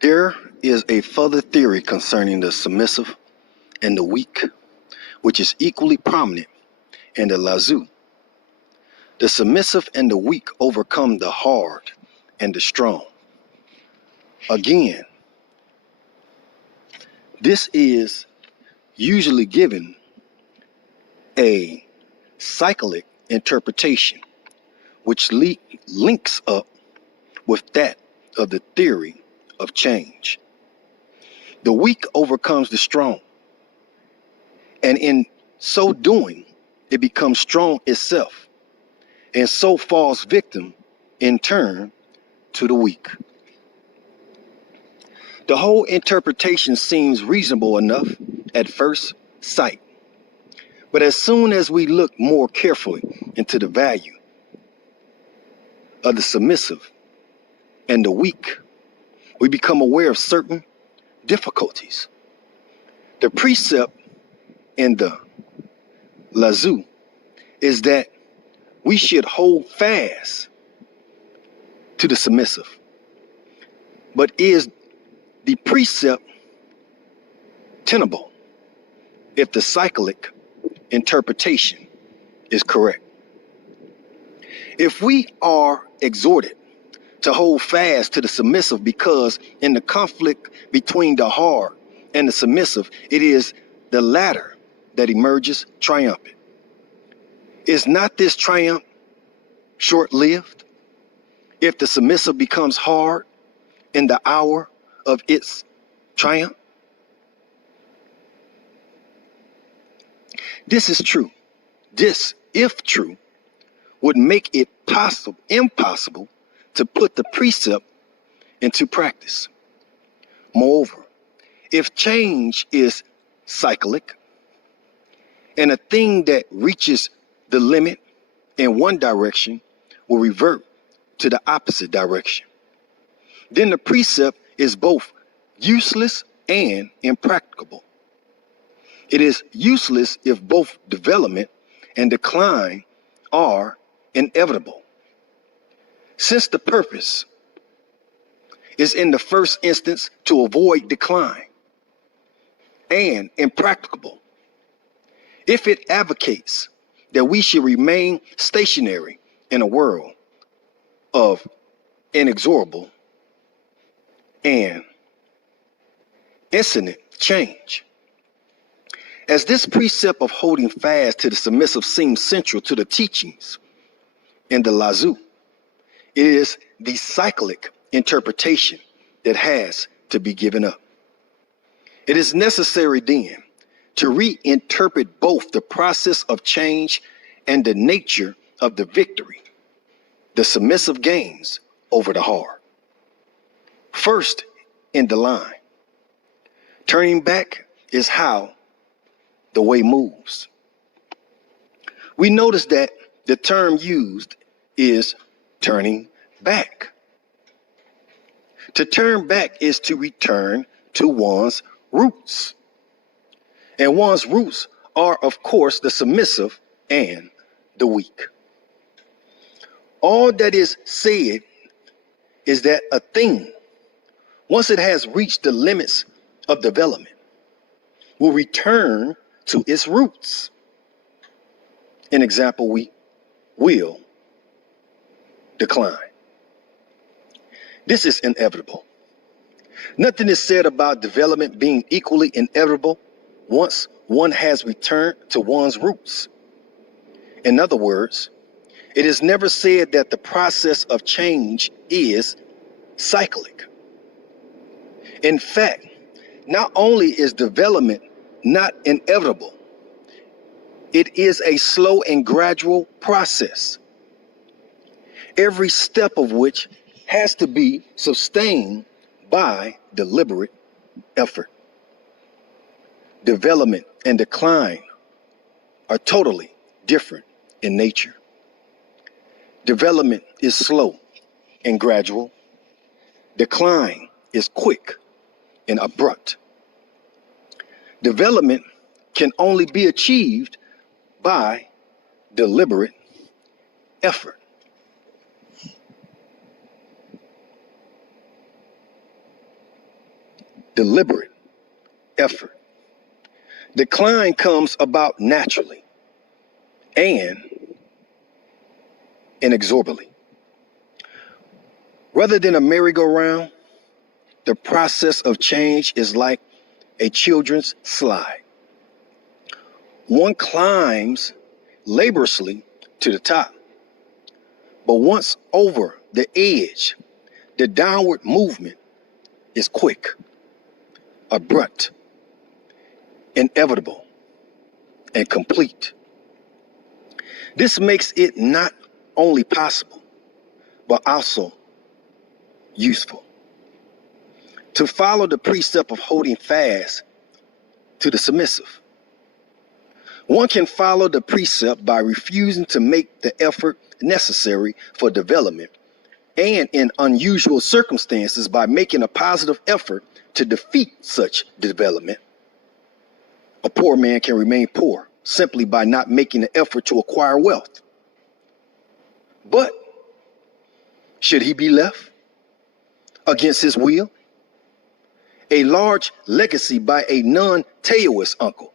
There is a further theory concerning the submissive and the weak, which is equally prominent in the Lazu. The submissive and the weak overcome the hard and the strong. Again, this is usually given a cyclic interpretation, which links up with that of the theory of change. The weak overcomes the strong, and in so doing, it becomes strong itself, and so falls victim in turn to the weak. The whole interpretation seems reasonable enough at first sight, but as soon as we look more carefully into the value of the submissive and the weak, we become aware of certain difficulties. The precept in the Lazu is that we should hold fast to the submissive. But is the precept tenable if the cyclic interpretation is correct? If we are exhorted to hold fast to the submissive because in the conflict between the hard and the submissive, it is the latter that emerges triumphant. Is not this triumph short-lived if the submissive becomes hard in the hour of its triumph? This is true. This, if true, would make it impossible to put the precept into practice. Moreover, if change is cyclic and a thing that reaches the limit in one direction will revert to the opposite direction, then the precept is both useless and impracticable. It is useless if both development and decline are inevitable. Since the purpose is in the first instance to avoid decline, and impracticable if it advocates that we should remain stationary in a world of inexorable and instant change. As this precept of holding fast to the submissive seems central to the teachings in the Lazu, it is the cyclic interpretation that has to be given up. It is necessary then to reinterpret both the process of change and the nature of the victory the submissive gains over the hard. First in the line, turning back is how the way moves. We notice that the term used is turning back. To turn back is to return to one's roots. And one's roots are, of course, the submissive and the weak. All that is said is that a thing, once it has reached the limits of development, will return to its roots. An example, we will decline. This is inevitable. Nothing is said about development being equally inevitable once one has returned to one's roots. In other words, it is never said that the process of change is cyclic. In fact, not only is development not inevitable, it is a slow and gradual process, every step of which has to be sustained by deliberate effort. Development and decline are totally different in nature. Development is slow and gradual. Decline is quick and abrupt. Development can only be achieved by deliberate effort. deliberate effort. Decline comes about naturally and inexorably. Rather than a merry-go-round, the process of change is like a children's slide. One climbs laboriously to the top, but once over the edge, the downward movement is quick, abrupt, inevitable, and complete. This makes it not only possible, but also useful. To follow the precept of holding fast to the submissive. One can follow the precept by refusing to make the effort necessary for development, and in unusual circumstances by making a positive effort to defeat such development. A poor man can remain poor simply by not making the effort to acquire wealth. But should he be left against his will? A large legacy by a non-Taoist uncle.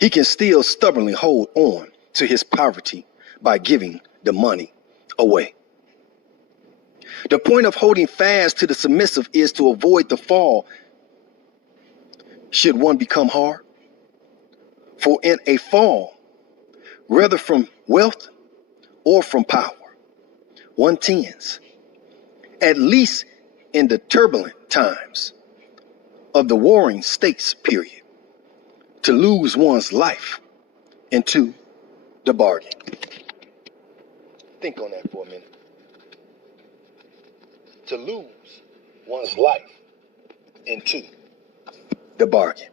He can still stubbornly hold on to his poverty by giving the money away. The point of holding fast to the submissive is to avoid the fall should one become hard. For in a fall, whether from wealth or from power, one tends, at least in the turbulent times of the warring states period, to lose one's life into the bargain. Think on that for a minute. To lose one's life into the bargain.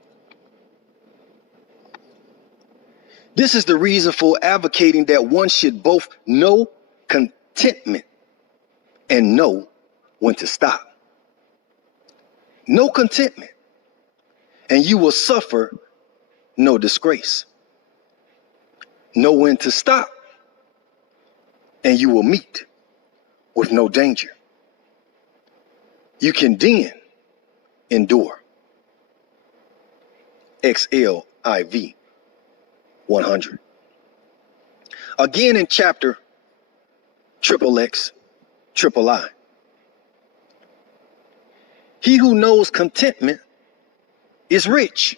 This is the reason for advocating that one should both know contentment and know when to stop. Know contentment, and you will suffer no disgrace. Know when to stop, and you will meet with no danger. You can then endure. XLIV 100. Again in chapter XXXII. He who knows contentment is rich.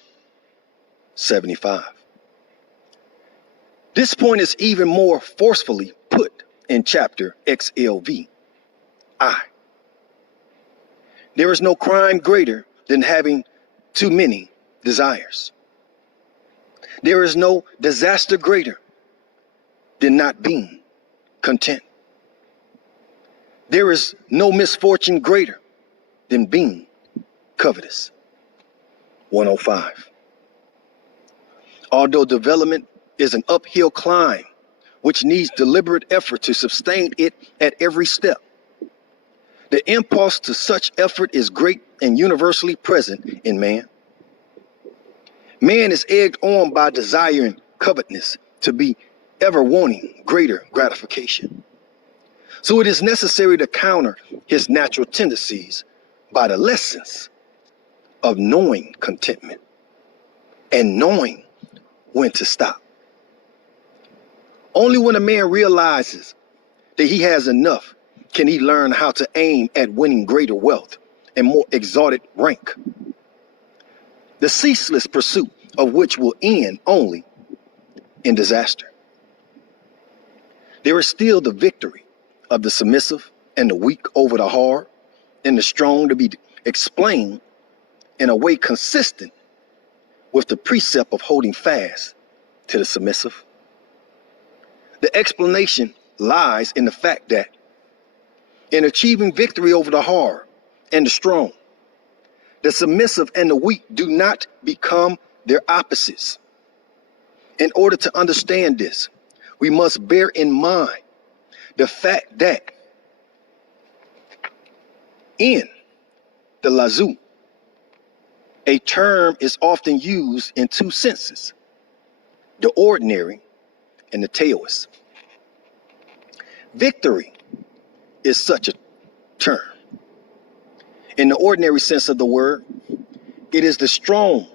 75. This point is even more forcefully put in chapter XLV I. There is no crime greater than having too many desires. There is no disaster greater than not being content. There is no misfortune greater than being covetous. 105. Although development is an uphill climb, which needs deliberate effort to sustain it at every step, the impulse to such effort is great and universally present in man. Man is egged on by desire and covetousness to be ever wanting greater gratification. So it is necessary to counter his natural tendencies by the lessons of knowing contentment and knowing when to stop. Only when a man realizes that he has enough can he learn how to aim at winning greater wealth and more exalted rank. The ceaseless pursuit of which will end only in disaster. There is still the victory of the submissive and the weak over the hard and the strong to be explained in a way consistent with the precept of holding fast to the submissive. The explanation lies in the fact that in achieving victory over the hard and the strong, the submissive and the weak do not become their opposites. In order to understand this, we must bear in mind the fact that in the Lazoo, a term is often used in two senses, the ordinary and the Taoist. Victory is such a term. In the ordinary sense of the word, it is the strong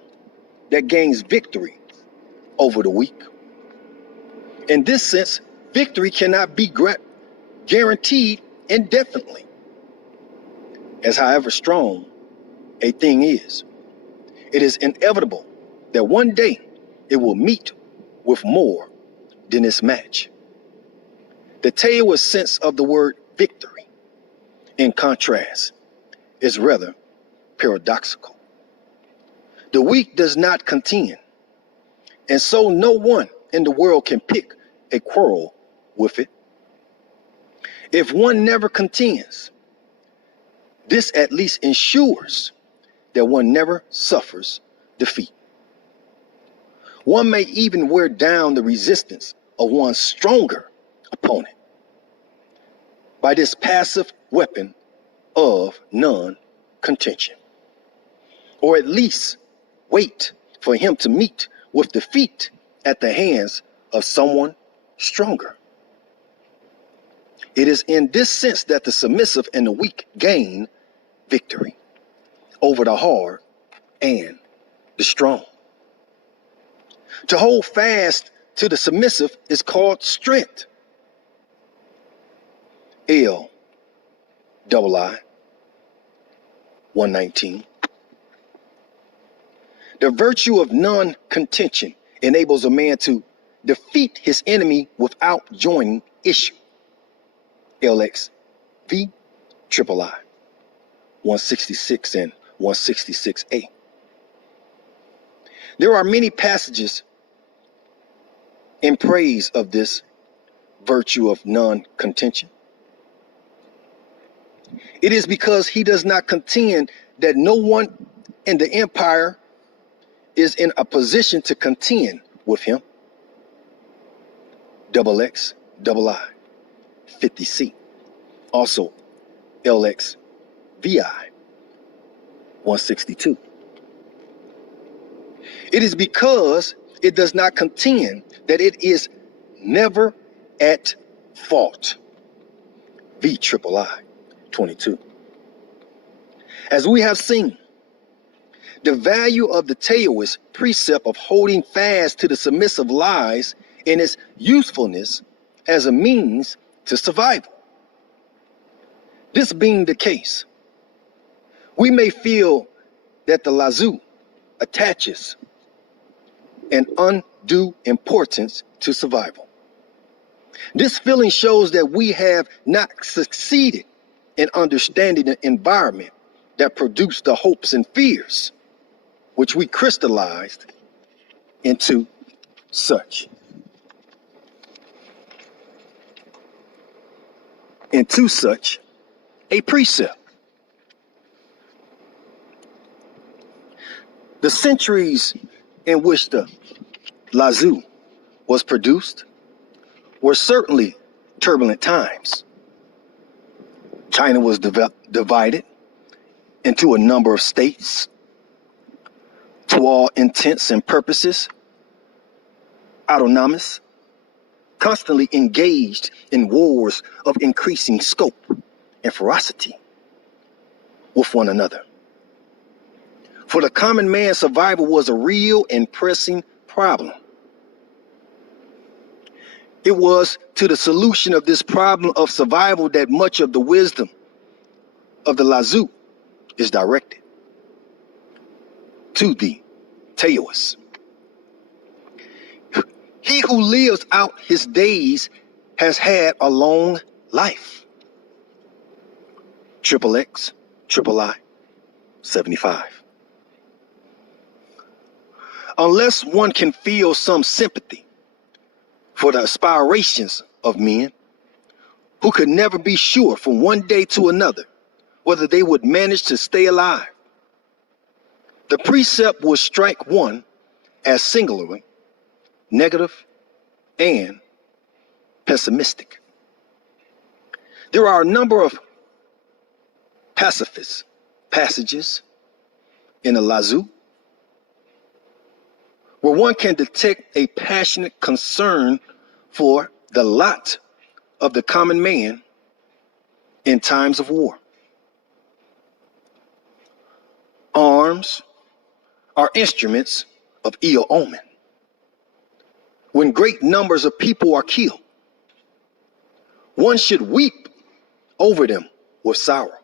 that gains victory over the weak. In this sense, victory cannot be guaranteed indefinitely, as however strong a thing is. It is inevitable that one day it will meet with more than its match. The Taoist sense of the word victory, in contrast, is rather paradoxical. The weak does not contend, and so no one in the world can pick a quarrel with it. If one never contends, this at least ensures that one never suffers defeat. One may even wear down the resistance of one's stronger opponent by this passive weapon of non-contention, or at least wait for him to meet with defeat at the hands of someone stronger. It is in this sense that the submissive and the weak gain victory over the hard and the strong. To hold fast to the submissive is called strength. L II 119. The virtue of non-contention enables a man to defeat his enemy without joining issue. LXV III 166 and 166a. There are many passages in praise of this virtue of non-contention. It is because he does not contend that no one in the empire is in a position to contend with him. XXII 50C. Also LXVI 162. It is because it does not contend that it is never at fault. VIII 22. As we have seen, the value of the Taoist precept of holding fast to the submissive lies in its usefulness as a means to survival. This being the case, we may feel that the Lazu attaches an undue importance to survival. This feeling shows that we have not succeeded in understanding the environment that produced the hopes and fears, which we crystallized into such a precept. The centuries in which the Lazu was produced were certainly turbulent times. China was divided into a number of states, to all intents and purposes, autonomous, constantly engaged in wars of increasing scope and ferocity with one another. For the common man, survival was a real and pressing problem. It was to the solution of this problem of survival that much of the wisdom of the Lazu is directed. To the Taoists. He who lives out his days has had a long life. XXX III 75. Unless one can feel some sympathy for the aspirations of men who could never be sure from one day to another whether they would manage to stay alive, the precept will strike one as singularly negative and pessimistic. There are a number of pacifist passages in the Lazu where one can detect a passionate concern for the lot of the common man in times of war. Arms are instruments of ill omen. When great numbers of people are killed, one should weep over them with sorrow.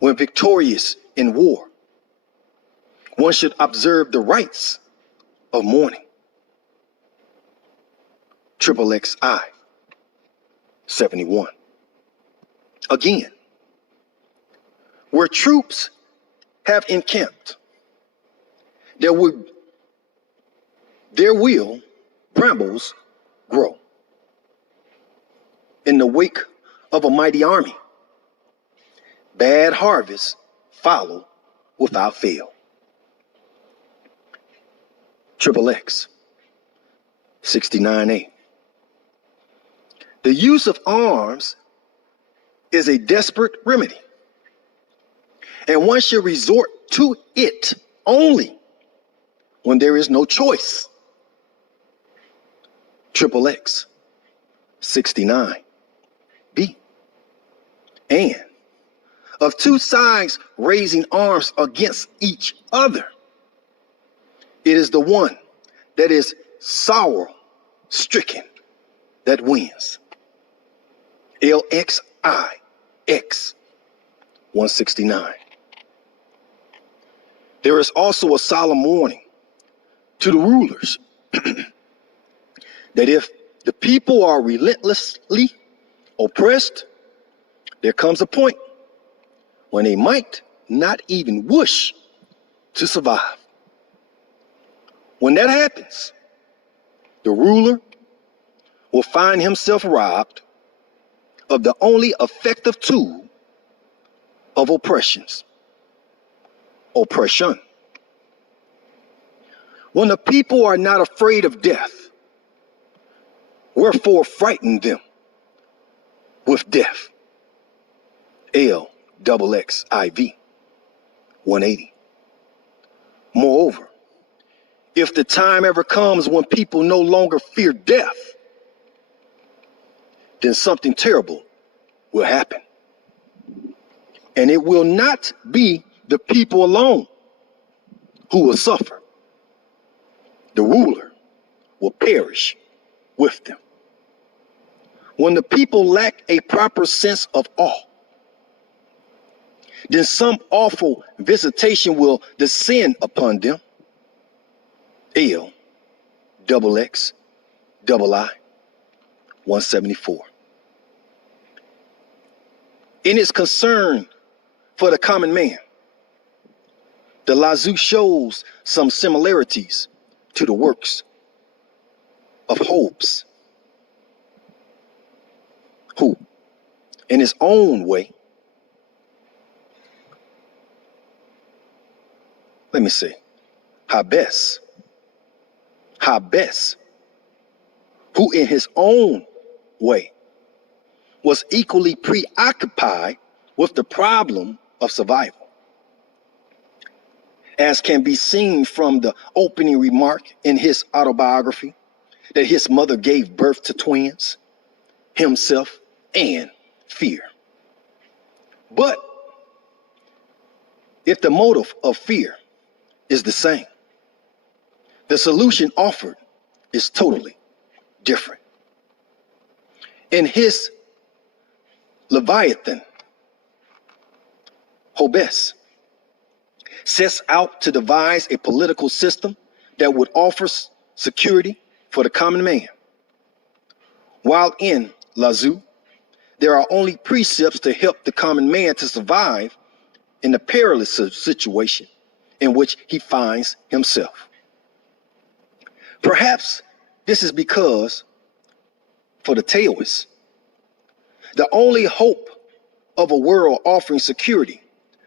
When victorious in war, one should observe the rites of mourning. XXXI 71. Again, where troops have encamped, there will brambles grow. In the wake of a mighty army, bad harvests follow without fail. XXX 69A. The use of arms is a desperate remedy, and one should resort to it only when there is no choice. XXX 69B. And of two sides raising arms against each other, it is the one that is sorrow stricken that wins. LXIX 169. There is also a solemn warning to the rulers that if the people are relentlessly oppressed, there comes a point when they might not even wish to survive. When that happens, the ruler will find himself robbed of the only effective tool of oppression. When the people are not afraid of death, wherefore frighten them with death. LXXIV 180. Moreover, if the time ever comes when people no longer fear death, then something terrible will happen. And it will not be the people alone who will suffer. The ruler will perish with them. When the people lack a proper sense of awe, then some awful visitation will descend upon them. LXXII 174. In its concern for the common man, the Lazu shows some similarities to the works of Hobbes, who, in his own way, Hobbes, who in his own way was equally preoccupied with the problem of survival. As can be seen from the opening remark in his autobiography that his mother gave birth to twins, himself and fear. But if the motive of fear is the same, the solution offered is totally different. In his Leviathan, Hobbes sets out to devise a political system that would offer security for the common man. While in Lazu, there are only precepts to help the common man to survive in the perilous situation in which he finds himself. Perhaps this is because, for the Taoists, the only hope of a world offering security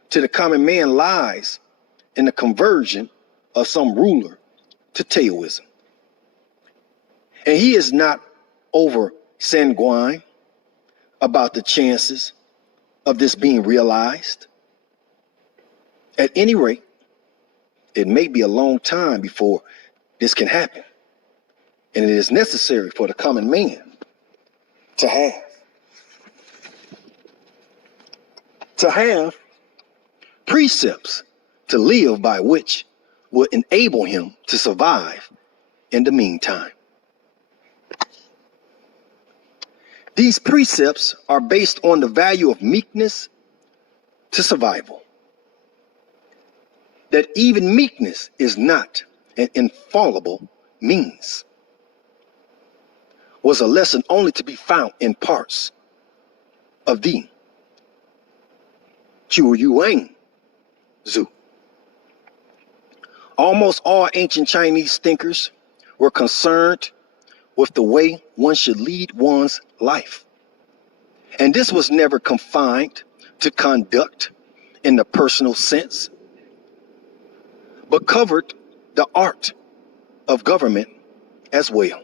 to the common man lies in the conversion of some ruler to Taoism. And he is not over sanguine about the chances of this being realized. At any rate, it may be a long time before this can happen. And it is necessary for the common man to have precepts to live by, which would enable him to survive in the meantime. These precepts are based on the value of meekness to survival. That even meekness is not an infallible means was a lesson only to be found in parts of the Chuang Tzu. Almost all ancient Chinese thinkers were concerned with the way one should lead one's life. And this was never confined to conduct in the personal sense, but covered the art of government as well.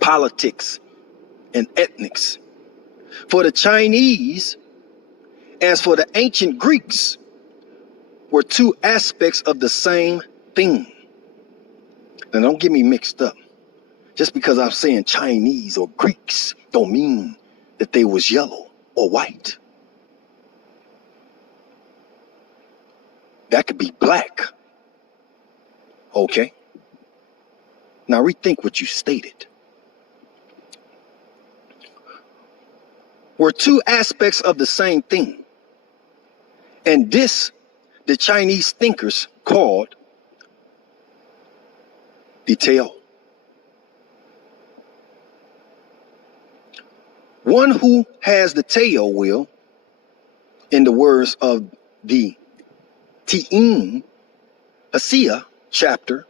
Politics and ethnics. For the Chinese, as for the ancient Greeks, were two aspects of the same thing. Now don't get me mixed up. Just because I'm saying Chinese or Greeks don't mean that they was yellow or white. That could be black. Okay? Now rethink what you stated. Were two aspects of the same thing. And this, the Chinese thinkers called the Tao. One who has the Tao will, in the words of the Tian Asia chapter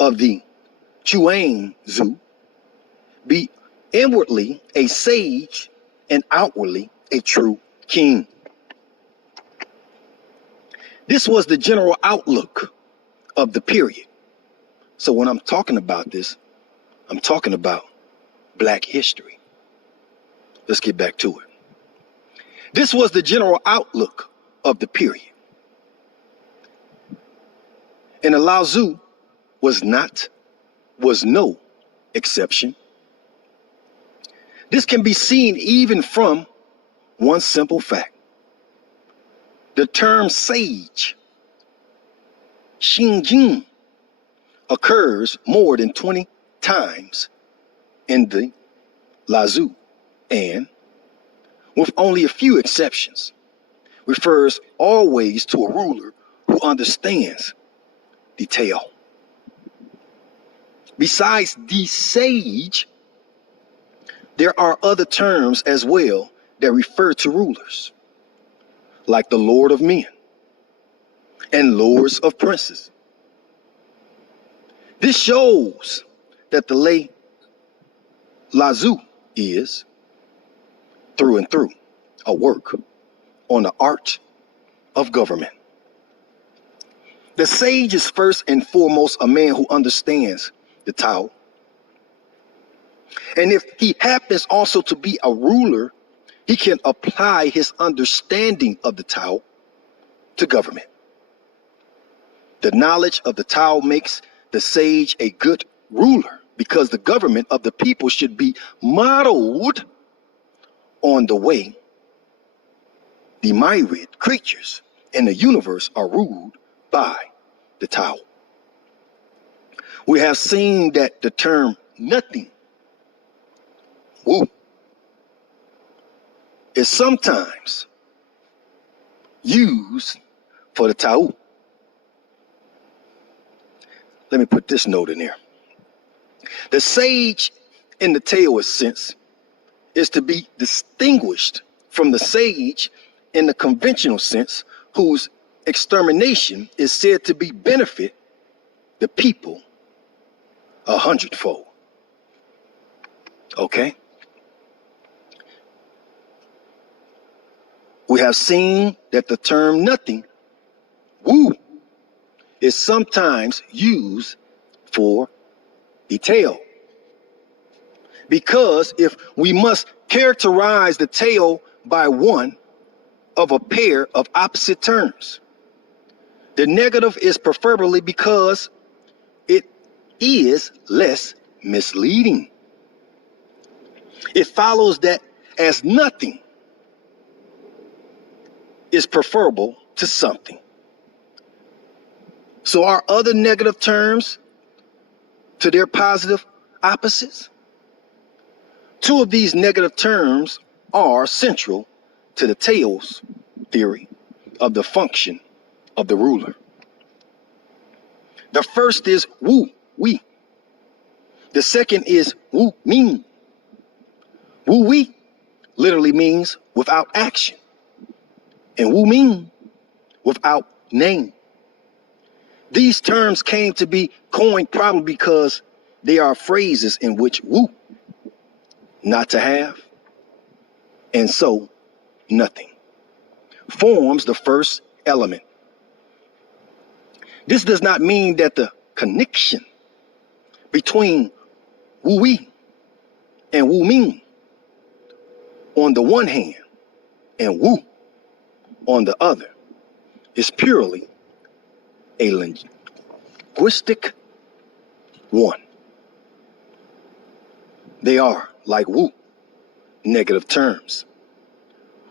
of the Chuang Tzu, be inwardly a sage and outwardly a true king. This was the general outlook of the period. So when I'm talking about this, I'm talking about Black history. Let's get back to it. This was the general outlook of the period. And Lao Tzu was no exception. This can be seen even from one simple fact. The term sage, Xinjing, occurs more than 20 times in the Lao Tzu, and, with only a few exceptions, refers always to a ruler who understands the Tao. Besides the sage, there are other terms as well that refer to rulers, like the Lord of Men and Lords of Princes. This shows that the late Lao Tzu is, through and through, a work on the art of government. The sage is first and foremost a man who understands the Tao. And if he happens also to be a ruler, he can apply his understanding of the Tao to government. The knowledge of the Tao makes the sage a good ruler, because the government of the people should be modeled on the way the myriad creatures in the universe are ruled by the Tao. We have seen that the term nothing, is sometimes used for the Tao. Let me put this note in there. The sage in the Taoist sense is to be distinguished from the sage in the conventional sense, whose extermination is said to be benefit the people 100-fold. Okay? We have seen that the term nothing, is sometimes used for the Tao. Because if we must characterize the Tao by one of a pair of opposite terms, the negative is preferably because it is less misleading. It follows that as nothing is preferable to something. So are other negative terms to their positive opposites? Two of these negative terms are central to the Teos theory of the function of the ruler. The first is Wu, we. The second is Wu, Ming. Wu, we literally means without action, and Wu, Ming, without name. These terms came to be coined probably because they are phrases in which Wu, not to have, and so nothing, forms the first element. This does not mean that the connection between Wu Wei and Wu Ming on the one hand and Wu on the other is purely a linguistic one. They are, like Wu, negative terms.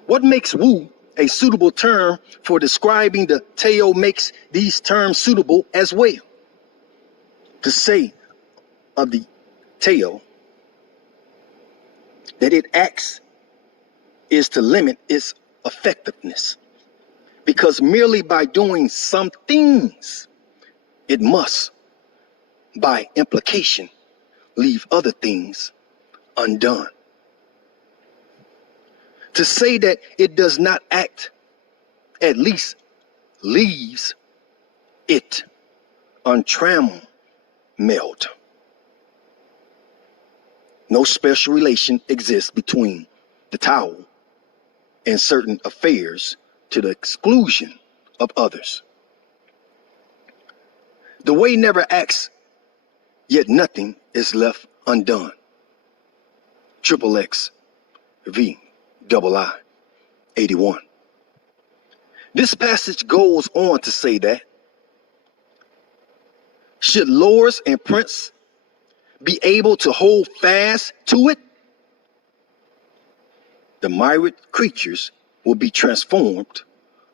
What makes Wu a suitable term for describing the Teo makes these terms suitable as well. To say of the Teo that it acts is to limit its effectiveness, because merely by doing some things, it must, by implication, leave other things undone. To say that it does not act at least leaves it untrammeled. No special relation exists between the Tao and certain affairs to the exclusion of others. The way never acts, yet nothing is left undone. XXX V II 81. This passage goes on to say that should lords and princes be able to hold fast to it, the myriad creatures will be transformed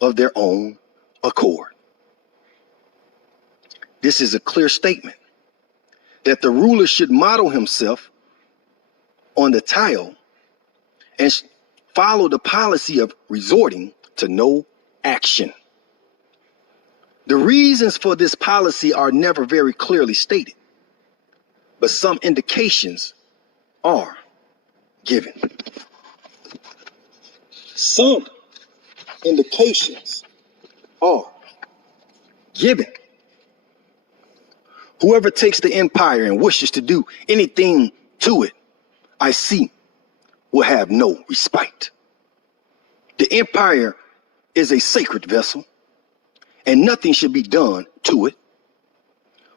of their own accord. This is a clear statement that the ruler should model himself on the Tao and follow the policy of resorting to no action. The reasons for this policy are never very clearly stated, but some indications are given. Some indications are given. Whoever takes the empire and wishes to do anything to it, I see, will have no respite. The empire is a sacred vessel, and nothing should be done to it.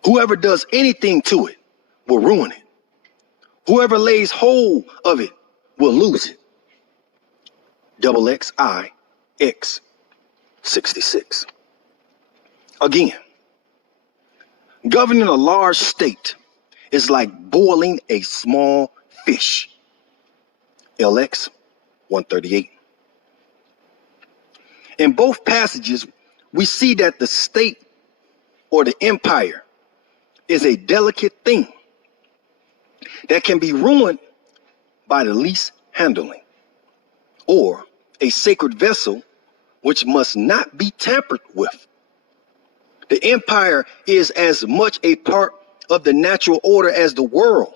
Whoever does anything to it will ruin it. Whoever lays hold of it will lose it. XXIX 66. Again, governing a large state is like boiling a small fish. LX 138. In both passages, we see that the state or the empire is a delicate thing that can be ruined by the least handling, or a sacred vessel which must not be tampered with. The empire is as much a part of the natural order as the world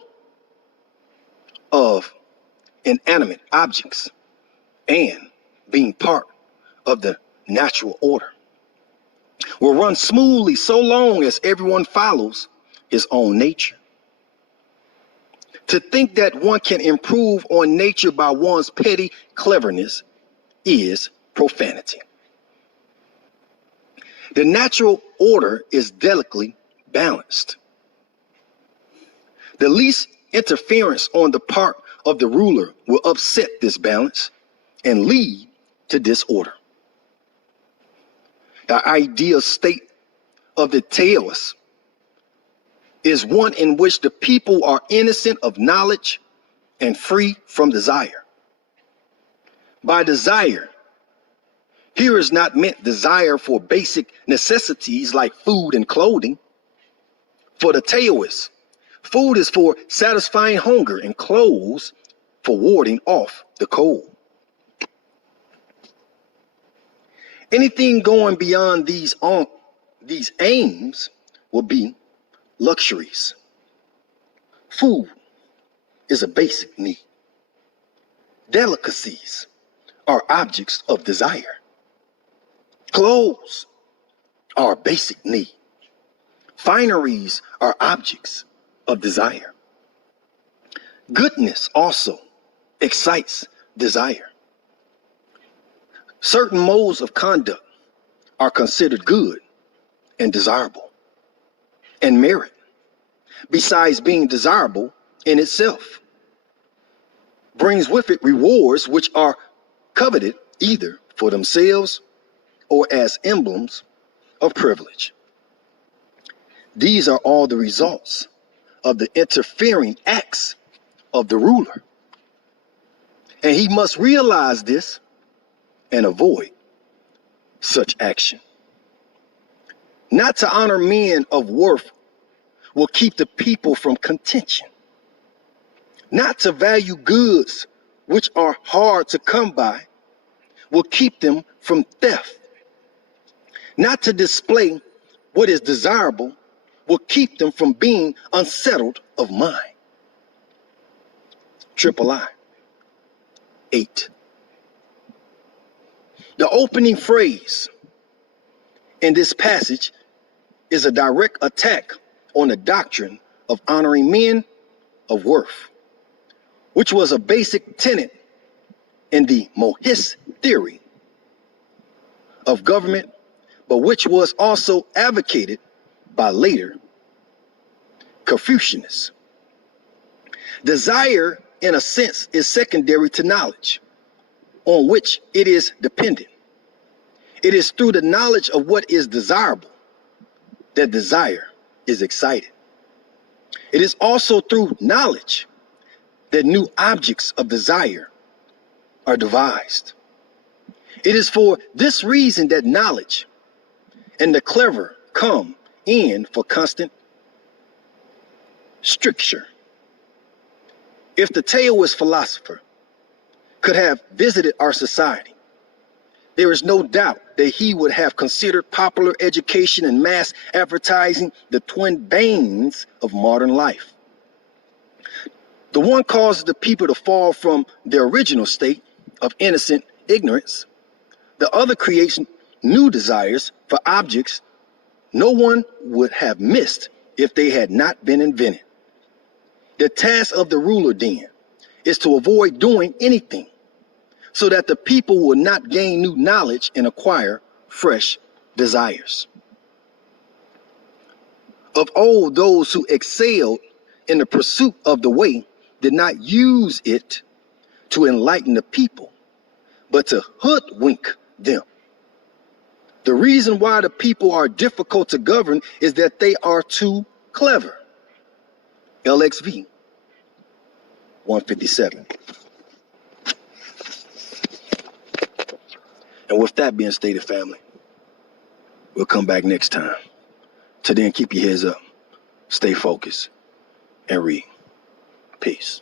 of inanimate objects, and being part of the natural order will run smoothly so long as everyone follows his own nature. To think that one can improve on nature by one's petty cleverness is profanity. The natural order is delicately balanced. The least interference on the part of the ruler will upset this balance and lead to disorder. The ideal state of the Taoists is one in which the people are innocent of knowledge and free from desire. By desire, Here is not meant desire for basic necessities like food and clothing. For the Taoists, food is for satisfying hunger and clothes for warding off the cold. Anything going beyond these aims will be luxuries. Food is a basic need. Delicacies are objects of desire. Clothes are a basic need. Fineries are objects of desire. Goodness also excites desire. Certain modes of conduct are considered good and desirable, and merit, besides being desirable in itself, brings with it rewards which are coveted either for themselves or as emblems of privilege. These are all the results of the interfering acts of the ruler. And he must realize this and avoid such action. Not to honor men of worth will keep the people from contention. Not to value goods which are hard to come by will keep them from theft. Not to display what is desirable will keep them from being unsettled of mind. III, 8. The opening phrase in this passage is a direct attack on the doctrine of honoring men of worth, which was a basic tenet in the Mohist theory of government, but which was also advocated by later Confucianists. Desire, in a sense, is secondary to knowledge, on which it is dependent. It is through the knowledge of what is desirable that desire is excited. It is also through knowledge that new objects of desire are devised. It is for this reason that knowledge and the clever come in for constant stricture. If the Taoist philosopher could have visited our society, there is no doubt that he would have considered popular education and mass advertising the twin banes of modern life. The one causes the people to fall from their original state of innocent ignorance. The other creates new desires for objects no one would have missed if they had not been invented. The task of the ruler then is to avoid doing anything so that the people will not gain new knowledge and acquire fresh desires. Of old, those who excelled in the pursuit of the way did not use it to enlighten the people, but to hoodwink them. The reason why the people are difficult to govern is that they are too clever. LXV 157. And with that being stated, family, we'll come back next time. Till then, keep your heads up, stay focused, and read. Peace.